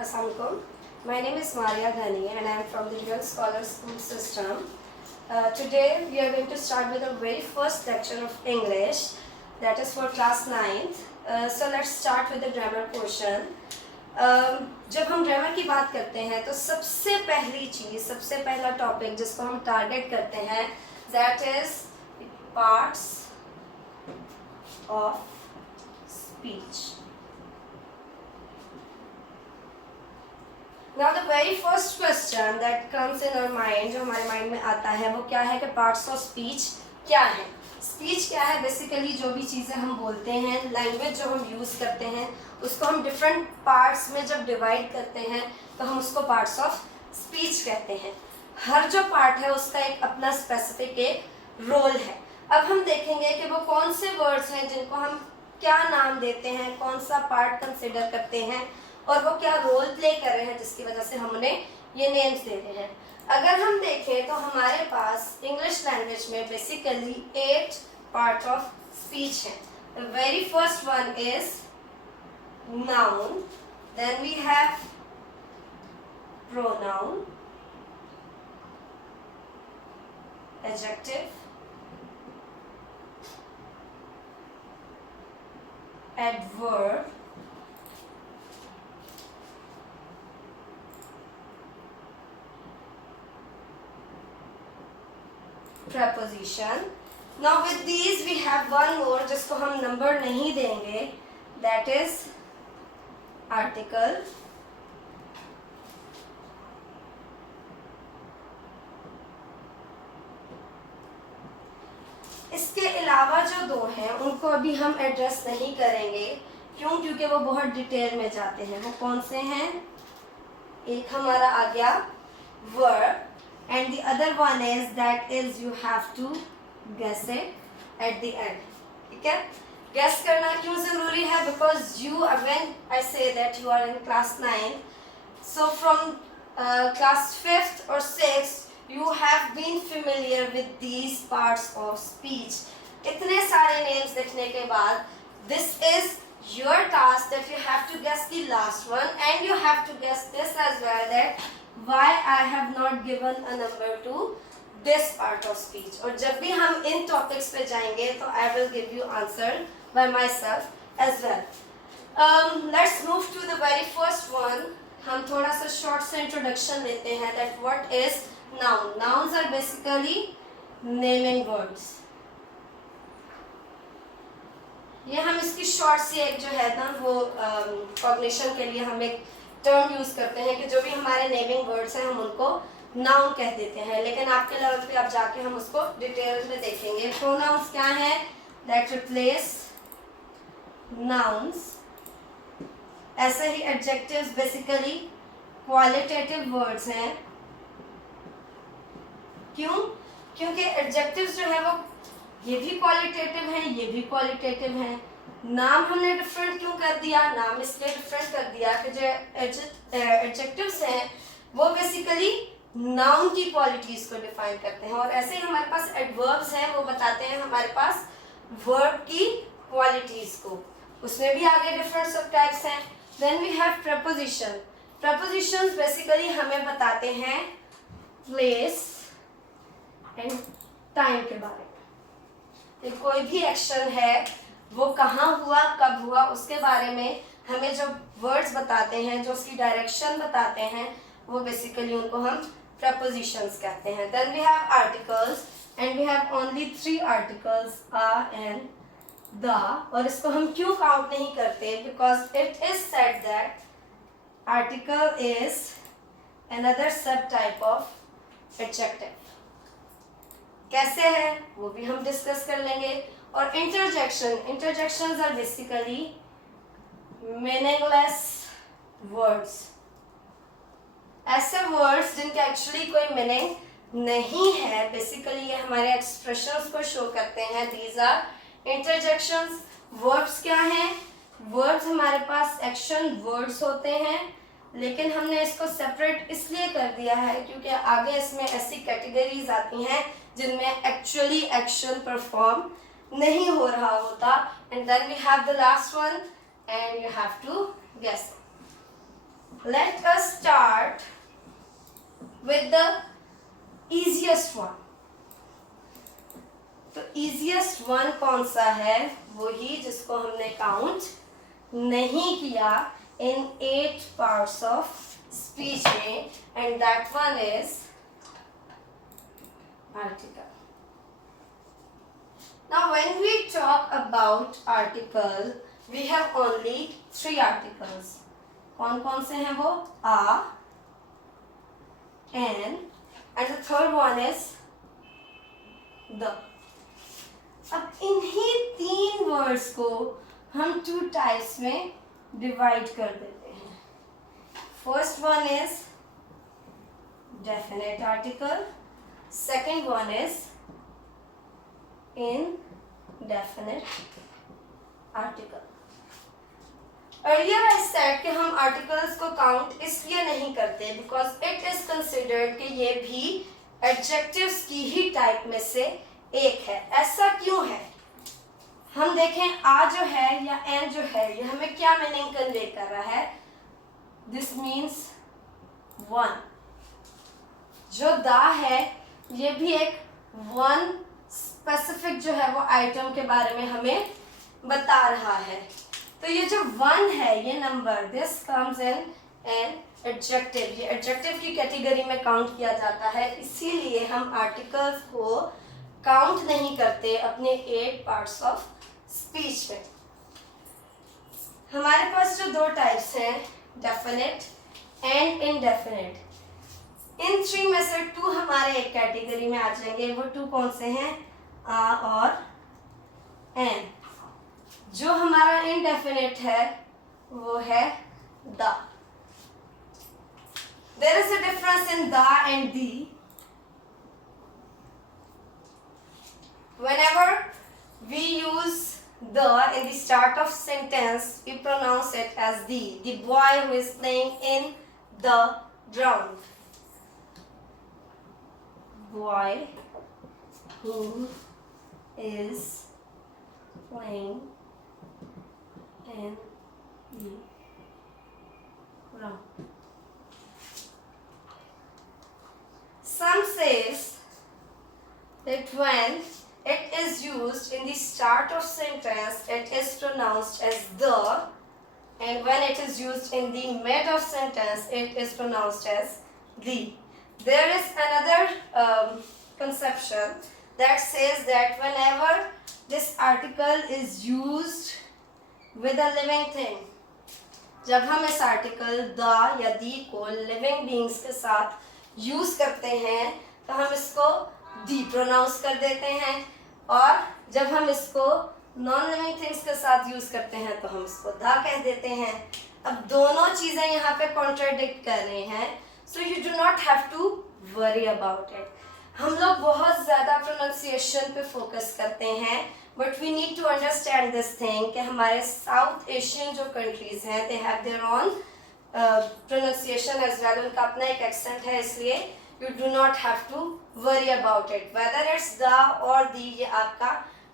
Assalamualaikum. My name is Maria Ghani and I am from the Real Scholar School System. Today we are going to start with the very first lecture of English, that is for class 9th. So let's start with the grammar portion. जब हम grammar की बात करते हैं तो सबसे पहली चीज़, सबसे पहला टॉपिक जिसको हम टारगेट करते हैं, that is parts of speech. Now the very first question that comes in our mind, जो हमारे माइंड में आता है, वो क्या है कि पार्ट्स ऑफ स्पीच क्या है. स्पीच क्या है? बेसिकली जो भी चीज़ें हम बोलते हैं, लैंग्वेज जो हम यूज़ करते हैं, उसको हम डिफरेंट पार्ट्स में जब डिवाइड करते हैं तो हम उसको पार्ट्स ऑफ स्पीच कहते हैं. हर जो पार्ट है उसका एक अपना स्पेसिफिक एक रोल है. अब हम देखेंगे कि वो कौन से वर्ड्स हैं जिनको हम क्या नाम देते हैं, कौन सा पार्ट कंसिडर करते हैं और वो क्या रोल प्ले कर रहे हैं जिसकी वजह से हम उन्हें ये नेम्स दे रहे हैं. अगर हम देखें तो हमारे पास इंग्लिश लैंग्वेज में बेसिकली 8 पार्ट ऑफ स्पीच हैं. The very first one is noun, then we have pronoun, adjective, adverb, preposition. Now with these we have one more जिसको हम नंबर नहीं देंगे, that is article, इसके अलावा जो दो हैं उनको अभी हम एड्रेस नहीं करेंगे. क्यों? क्योंकि वो बहुत डिटेल में जाते हैं. वो कौन से हैं? एक हमारा आ गया verb and the other one is that is you have to guess it at the end. ठीक है? गेस करना क्यों ज़रूरी है? Because you, when I say that you are in class 9, so from class 5th और 6th you have been familiar with these parts of speech. इतने सारे names देखने के बाद this is your task that you have to guess the last one and you have to guess this as well, that why I have not given a number to this part of speech. और जब भी हम इन topics पे जाएंगे तो I will give you answer by myself as well. Let's move to the very first one. हम थोड़ा सा short से introduction लेते हैं that what is noun. Nouns are basically naming words. ये हम इसकी short सी एक जो है ना वो cognition के लिए हम एक term use करते हैं कि जो भी हमारे naming words हैं हम उनको noun कह देते हैं. लेकिन आपके लेवल पे आप जाके हम उसको डिटेल में देखेंगे. Pronouns क्या हैं? That replace nouns. ऐसे ही adjectives बेसिकली qualitative words हैं. क्यों? क्योंकि adjectives जो है वो ये भी qualitative हैं, ये भी qualitative हैं. नाम हमने डिफरेंट क्यों कर दिया? नाम इसलिए डिफरेंट कर दिया कि जो adjectives हैं वो बेसिकली noun की क्वालिटीज को डिफाइन करते हैं. और ऐसे ही हमारे पास adverbs हैं, वो बताते हैं हमारे पास verb की क्वालिटीज को. उसमें भी आगे डिफरेंट सब टाइप्स हैं. Then we have preposition. Prepositions basically हमें बताते हैं प्लेस एंड टाइम के बारे में. कोई भी एक्शन है वो कहाँ हुआ, कब हुआ, उसके बारे में हमें जो वर्ड्स बताते हैं, जो उसकी डायरेक्शन बताते हैं, वो बेसिकली उनको हम प्रपोजिशंस कहते हैं. Then we have articles and we have only 3 articles, a and the. और इसको हम क्यों काउंट नहीं करते? because it is said that article is another subtype of adjective. कैसे है वो भी हम डिस्कस कर लेंगे. और interjections are basically meaningless words. ऐसे words जिनके एक्चुअली कोई मीनिंग नहीं है, बेसिकली ये हमारे एक्सप्रेशंस को शो करते हैं. These are interjections. वर्ब्स क्या हैं? वर्ब्स हमारे पास एक्शन वर्ड्स होते हैं, लेकिन हमने इसको सेपरेट इसलिए कर दिया है क्योंकि आगे इसमें ऐसी कैटेगरीज आती हैं जिनमें एक्चुअली एक्शन परफॉर्म नहीं हो रहा होता. And then we have the last one and you have to guess. Let us start with the easiest one. तो easiest one कौन सा है? वही जिसको हमने काउंट नहीं किया in 8 parts of speech में, and that one is article. Now when we talk about article, we have only 3 articles. कौन कौन से हैं वो? A, an, and the third one is the. अब इन्हीं 3 वर्ड्स को हम 2 टाइप्स में डिवाइड कर देते हैं. First one is definite article, second one is indefinite article. Earlier I said कि हम आर्टिकल्स को काउंट इसलिए नहीं करते बिकॉज इट इज कंसिडर्ड कि ये भी एडजेक्टिव्स की ही टाइप में से एक है. ऐसा क्यों है? हम देखें आ जो है या एन जो है ये हमें क्या मीनिंग कन्वे कर रहा है? This means one. जो दा है ये भी एक वन स्पेसिफिक जो है वो आइटम के बारे में हमें बता रहा है. तो ये जो वन है ये number, this comes in an adjective. ये एडजेक्टिव की कैटेगरी में काउंट किया जाता है, इसीलिए हम आर्टिकल्स को काउंट नहीं करते अपने 8 पार्ट्स ऑफ स्पीच में. हमारे पास जो 2 टाइप्स हैं, डेफिनेट एंड इनडेफिनेट, इन 3 में से 2 हमारे एक कैटेगरी में आ जाएंगे. वो 2 कौन से हैं? आ और एन. जो हमारा इनडेफिनेट है वो है the. There is a difference in the and the. Whenever we use the in the start of sentence, we pronounce it as the. The boy who is playing in the ground. Boy who is playing in the ground. Some says that when it is used in the start of sentence, it is pronounced as the, and when it is used in the mid of sentence, it is pronounced as the. There is another conception that says that whenever this article is used with a living thing, जब हम इस article the या दी को living beings के साथ use करते हैं तो हम इसको दी प्रोनाउंस कर देते हैं, और जब हम इसको नॉन लिविंग थिंग्स के साथ यूज करते हैं तो हम इसको दा कह देते हैं. अब दोनों चीजें यहाँ पे कॉन्ट्राडिक्ट कर रहे हैं, so you do not have to worry about it. हम लोग बहुत ज़्यादा प्रोनाउंसिएशन पे फोकस करते हैं, but we need to understand this thing कि हमारे साउथ एशियन जो कंट्रीज हैं they have their own pronunciation as well. उनका अपना एक एक्सेंट है, इसलिए you do not have to worry about it. Whether it's the or the, ये आपका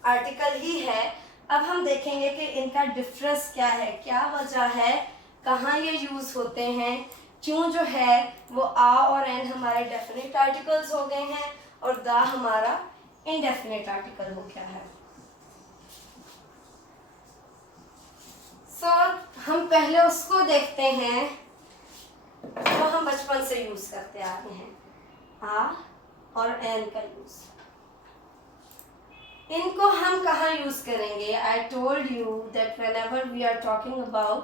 आर्टिकल ही है. अब हम देखेंगे कि इनका डिफरेंस क्या है, क्या वजह है, कहाँ ये यूज़ होते हैं, क्यों जो है वो आ और एन हमारे डेफिनेट आर्टिकल्स हो गए हैं और द हमारा इनडेफिनेट आर्टिकल हो गया है. हम पहले उसको देखते हैं जो हम बचपन से यूज़ करते आ रहे हैं, आ और एन का यूज. इनको हम कहाँ यूज करेंगे? I told you that whenever we are talking about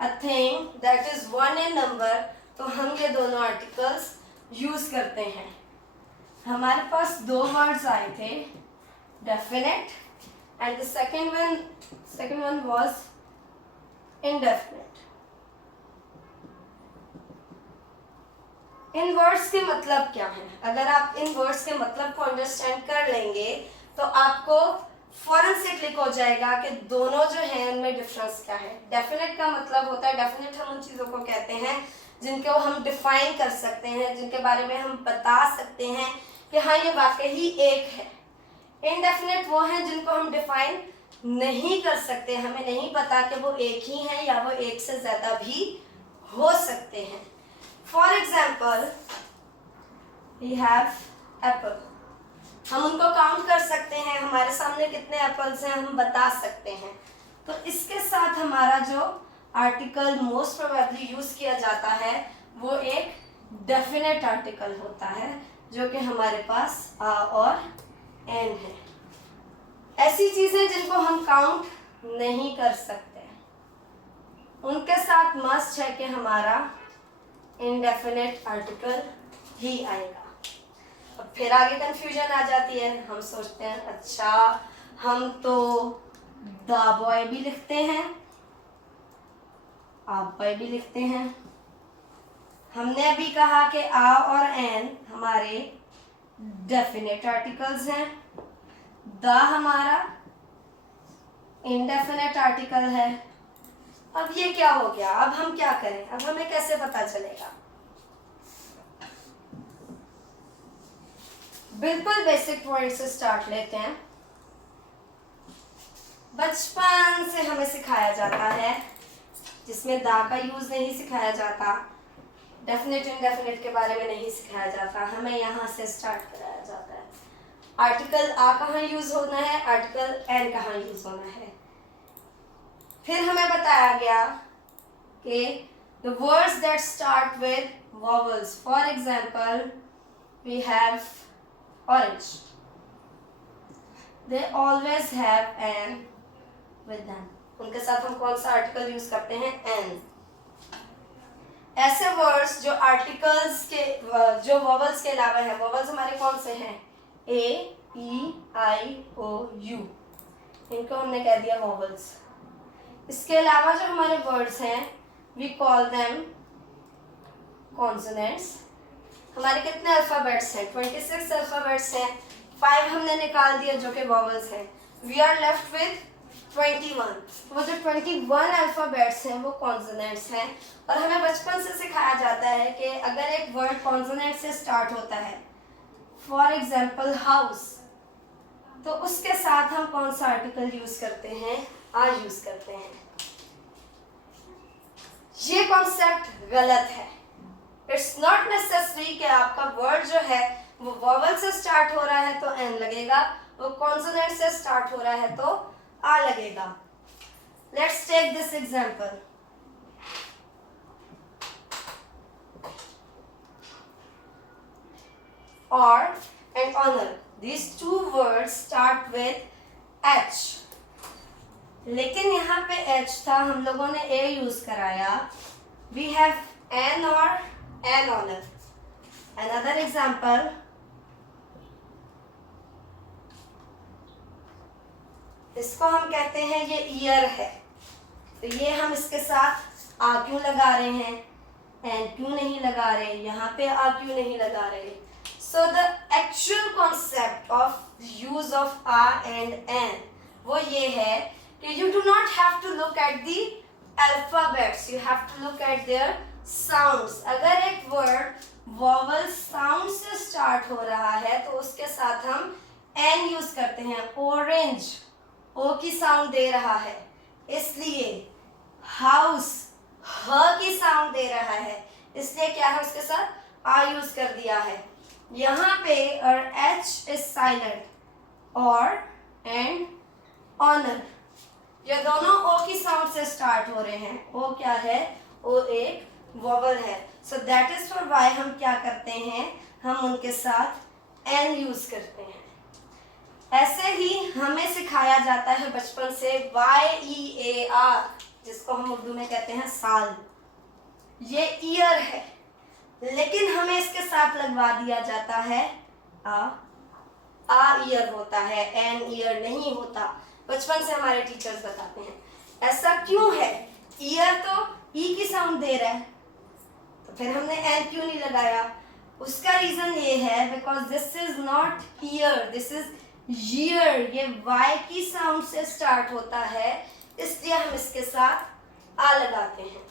a thing that is 1 in number, तो हम ये दोनों आर्टिकल्स यूज करते हैं. हमारे पास 2 वर्ड्स आए थे, definite and the second one was indefinite. In words के मतलब क्या है? अगर आप इन वर्ड्स के मतलब को अंडरस्टैंड कर लेंगे तो आपको फौरन से क्लिक हो जाएगा कि दोनों जो हैं उनमें डिफरेंस क्या है. डेफिनेट का मतलब होता है, डेफिनेट हम उन चीज़ों को कहते हैं जिनको हम डिफाइन कर सकते हैं, जिनके बारे में हम बता सकते हैं कि हाँ ये वाकई ही एक है. इनडेफिनेट वो हैं जिनको हम डिफाइन नहीं कर सकते, हमें नहीं पता कि वो एक ही हैं या वो एक से ज़्यादा भी हो सकते एप्पल, वी हैव एप्पल। हम उनको काउंट कर सकते हैं, हमारे सामने कितने एप्पल्स हैं हम बता सकते हैं। तो इसके साथ हमारा जो आर्टिकल मोस्ट प्रोबेबली यूज किया जाता है वो एक डेफिनेट आर्टिकल होता है, जो कि हमारे पास आ और एन है। ऐसी चीजें जिनको हम काउंट नहीं कर सकते, उनके साथ मस्ट है कि हमारा इनडेफिनेट आर्टिकल ही आएगा। अब फिर आगे कंफ्यूजन आ जाती है, हम सोचते हैं अच्छा हम तो द बॉय भी लिखते हैं, आप बॉय भी लिखते हैं। हमने अभी कहा कि आ और एन हमारे डेफिनेट आर्टिकल्स हैं, द हमारा इनडेफिनेट आर्टिकल है। अब ये क्या हो गया, अब हम क्या करें, अब हमें कैसे पता चलेगा? बिल्कुल बेसिक पॉइंट से स्टार्ट लेते हैं। बचपन से हमें सिखाया जाता है, जिसमें दा का यूज नहीं सिखाया जाता, डेफिनेट इनडेफिनेट के बारे में नहीं सिखाया जाता, हमें यहाँ से स्टार्ट कराया जाता है। आर्टिकल आ कहाँ यूज होना है, आर्टिकल एन कहाँ यूज होना है। फिर हमें बताया गया कि the words that start with vowels, for example we have orange, they always have an with them, उनके साथ हम कौन सा आर्टिकल यूज करते हैं, एन। ऐसे वर्ड्स जो आर्टिकल्स के जो वॉवल्स के अलावा है, वॉवल्स हमारे कौन से हैं, ए ई आई ओ यू, इनको हमने कह दिया वॉवल्स। इसके अलावा जो हमारे वर्ड्स हैं वी कॉल देम कॉन्सोनेंट्स। हमारे कितने अल्फाबेट्स हैं, 26 अल्फाबेट्स हैं, 5 हमने निकाल दिया जो कि वॉवल्स हैं, वी आर लेफ्ट विद 21। वो जो 21 अल्फाबेट्स हैं वो कॉन्सोनेंट्स हैं। और हमें बचपन से सिखाया जाता है कि अगर एक वर्ड कॉन्सोनेंट से स्टार्ट होता है, फॉर एग्जाम्पल हाउस, तो उसके साथ हम कौन सा आर्टिकल यूज करते हैं, आ यूज करते हैं। ये कॉन्सेप्ट गलत है। इट्स नॉट नेसेसरी कि आपका वर्ड जो है वो वॉवल से स्टार्ट हो रहा है तो एन लगेगा, वो कॉन्सोनेंट से स्टार्ट हो रहा है तो आ लगेगा। Let's take this example. और end honour, these two words start with H, लेकिन यहाँ पे H था, हम लोगों ने A यूज कराया। We have N और N honor. Another example, इसको हम कहते हैं ये ईयर है, तो ये हम इसके साथ आ क्यों लगा रहे हैं, एन क्यों नहीं लगा रहे, यहाँ पे आ क्यों नहीं लगा रहे। So the actual concept of use of a and an वो ये है कि you do not have to look at the alphabets, you have to look at their sounds. अगर एक वर्ड वॉवल साउंड से स्टार्ट हो रहा है तो उसके साथ हम एन यूज करते हैं। ऑरेंज ओ की साउंड दे रहा है, इसलिए हाउस ह की साउंड दे रहा है, इसलिए क्या है उसके साथ आ यूज कर दिया है। यहाँ पे और एच इज साइलेंट, और एंड ऑनर, ये दोनों ओ की साउंड से स्टार्ट हो रहे हैं। ओ क्या है, ओ एक वॉवल है। So that is for why हम क्या करते हैं, हम उनके साथ एन यूज करते हैं। ऐसे ही हमें सिखाया जाता है बचपन से YEAR, जिसको हम उर्दू में कहते हैं साल, ये ईयर है, लेकिन हमें इसके साथ लगवा दिया जाता है आ ईयर होता है, एन ईयर नहीं होता। बचपन से हमारे टीचर्स बताते हैं। ऐसा क्यों है, ईयर तो ई की साउंड दे रहा है, तो फिर हमने एन क्यों नहीं लगाया। उसका रीजन ये है because this is not ear, this is year, ये वाई की साउंड से स्टार्ट होता है, इसलिए हम इसके साथ आ लगाते हैं।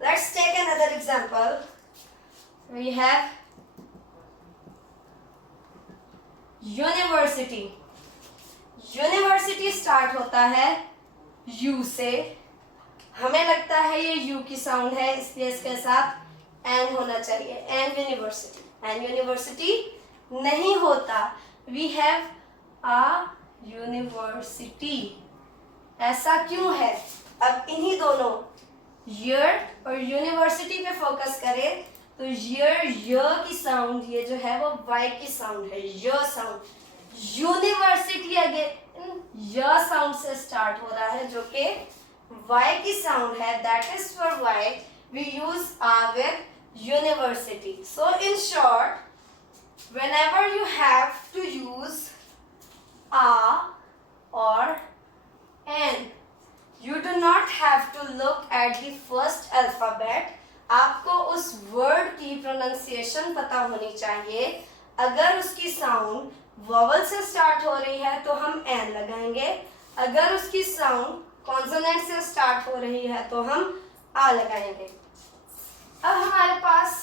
Let's take another example. We have university. University start होता है यू से, हमें लगता है ये यू की साउंड है, इसलिए इसके साथ एन होना चाहिए, एन यूनिवर्सिटी। एन यूनिवर्सिटी नहीं होता, वी हैव अ यूनिवर्सिटी। ऐसा क्यों है? अब इन्हीं दोनों ईयर और यूनिवर्सिटी पे फोकस करें तो ईयर य की साउंड ये जो है वो वाई की साउंड है, y sound. University again y sound से स्टार्ट हो रहा है जो कि वाई की साउंड है, that is for why we use a with university. So in short, whenever you have to use a or an, you do not have to look at the first alphabet. आपको उस word की pronunciation पता होनी चाहिए। अगर उसकी sound vowel से start हो रही है तो हम एन लगाएंगे, अगर उसकी साउंड कॉन्सोनेंट से स्टार्ट हो रही है तो हम आ लगाएंगे। अब हमारे पास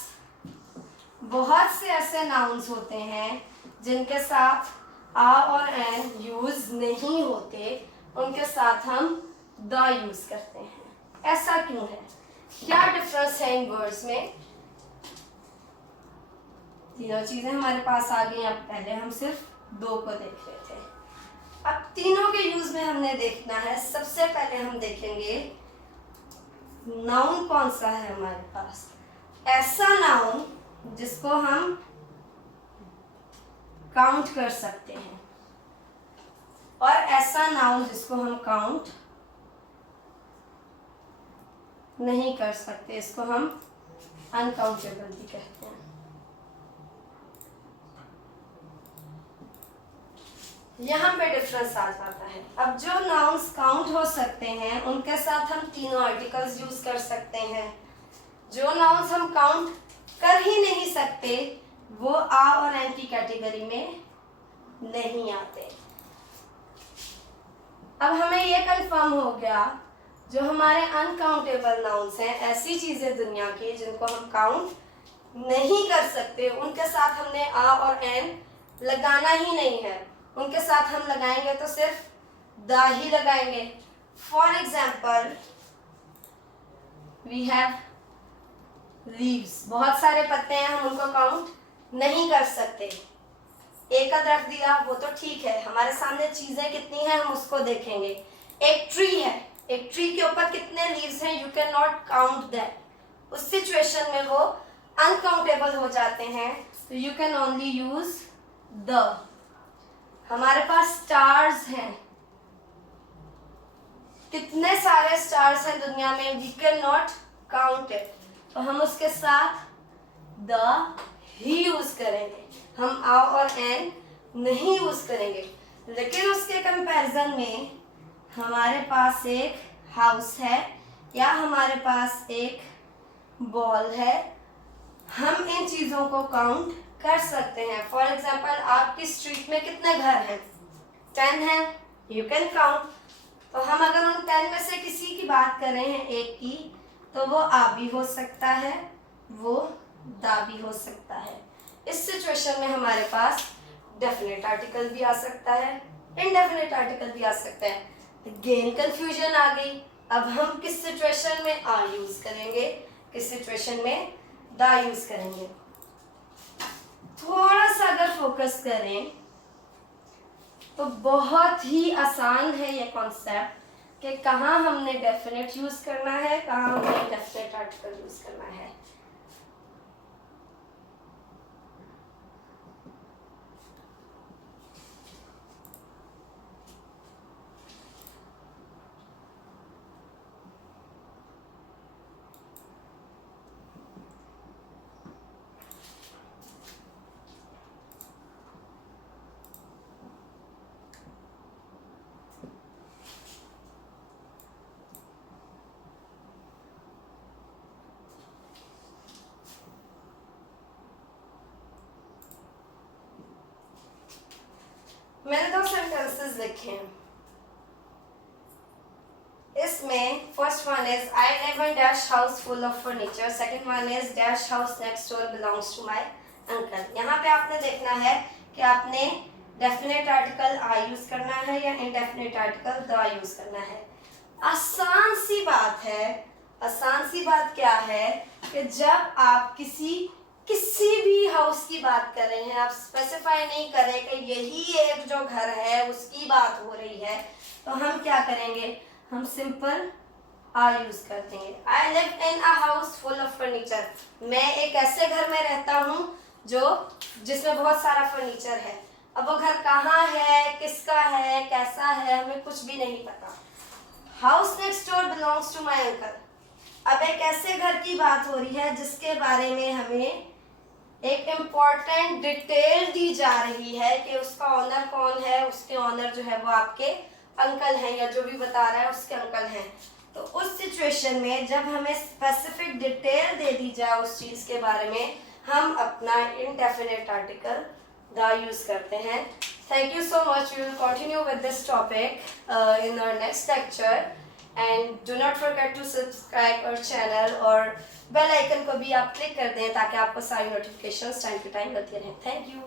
बहुत से ऐसे नाउन्स होते हैं जिनके साथ आ और एन यूज नहीं होते, उनके साथ हम द यूज करते हैं। ऐसा क्यों है? क्या डिफरेंस है इन वर्ड्स में? तीनों चीजें हमारे पास आ गई। अब पहले हम सिर्फ दो को देख रहे थे, अब तीनों के यूज में हमने देखना है। सबसे पहले हम देखेंगे नाउन कौन सा है हमारे पास, ऐसा नाउन जिसको हम काउंट कर सकते हैं, और ऐसा नाउन जिसको हम काउंट नहीं कर सकते, इसको हम अनकाउंटेबल भी कहते हैं। यहाँ पे डिफरेंस आ जाता है। अब जो नाउन्स काउंट हो सकते हैं उनके साथ हम तीनों आर्टिकल्स यूज कर सकते हैं। जो नाउन्स हम काउंट कर ही नहीं सकते वो आ और एन की कैटेगरी में नहीं आते। अब हमें ये कंफर्म हो गया, जो हमारे अनकाउंटेबल नाउन्स हैं, ऐसी चीजें दुनिया की जिनको हम काउंट नहीं कर सकते, उनके साथ हमने आ और एन लगाना ही नहीं है। उनके साथ हम लगाएंगे तो सिर्फ द ही लगाएंगे। For example we have leaves, बहुत सारे पत्ते हैं, हम उनको काउंट नहीं कर सकते। एक अद रख दिया वो तो ठीक है, हमारे सामने चीजें कितनी हैं हम उसको देखेंगे। एक ट्री है, एक ट्री के ऊपर कितने लीव्स हैं, you can not count that. उस सिचुएशन में वो अनकाउंटेबल हो जाते हैं, तो you can only use the. हमारे पास स्टार्स हैं, कितने सारे स्टार्स हैं दुनिया में, we can not count it, तो हम उसके साथ द ही यूज करेंगे, हम आ और एन नहीं यूज करेंगे। लेकिन उसके कंपैरिजन में हमारे पास एक हाउस है या हमारे पास एक बॉल है, हम इन चीज़ों को काउंट कर सकते हैं। फॉर एग्जाम्पल आपकी स्ट्रीट में कितने घर हैं? 10 हैं, यू कैन काउंट। तो हम अगर उन 10 में से किसी की बात कर रहे हैं, एक की, तो वो आ भी हो सकता है, वो दा भी हो सकता है। इस सिचुएशन में हमारे पास डेफिनेट आर्टिकल भी आ सकता है, इनडेफिनेट आर्टिकल भी आ सकता है। अगेन कंफ्यूजन आ गई। अब हम किस सिचुएशन में आ यूज करेंगे, किस सिचुएशन में दा यूज करेंगे? थोड़ा सा अगर फोकस करें तो बहुत ही आसान है ये कॉन्सेप्ट कि कहाँ हमने डेफिनेट यूज करना है, कहाँ हमने डेफिनेट आर्टिकल यूज करना है। मैंने 2 सेंटेंसेस लिखे हैं। इसमें first one is I live in dash house full of furniture, second one is dash house next door belongs to my uncle. यहाँ पे आपने देखना है कि आपने डेफिनेट आर्टिकल आई यूज करना है या इनडेफिनेट आर्टिकल द यूज करना है। आसान सी बात है, आसान सी बात क्या है कि जब आप किसी भी हाउस की बात कर रहे हैं, आप स्पेसिफाई नहीं कर रहे कि यही एक जो घर है उसकी बात हो रही है, तो हम क्या करेंगे, हम सिंपल आर यूज करते हैं। आई live in a house full of furniture. मैं एक ऐसे घर में रहता हूँ जिसमें बहुत सारा फर्नीचर है। अब वो घर कहाँ है, किसका है, कैसा है, हमें कुछ भी नहीं पता। House next door belongs to my uncle. अब एक ऐसे घर की बात हो रही है जिसके बारे में हमें एक इम्पॉर्टेंट डिटेल दी जा रही है कि उसका ऑनर कौन है। उसके ऑनर जो है वो आपके अंकल हैं, या जो भी बता रहा है उसके अंकल हैं। तो उस सिचुएशन में जब हमें स्पेसिफिक डिटेल दे दी जाए उस चीज़ के बारे में, हम अपना इंडेफिनिट आर्टिकल द यूज़ करते हैं। Thank you so much. We will continue with this topic in our next lecture, and do not forget to subscribe our channel, और बेल आइकन को भी आप क्लिक कर दें ताकि आपको सारी नोटिफिकेशंस टाइम टू टाइम मिलती रहें। Thank you.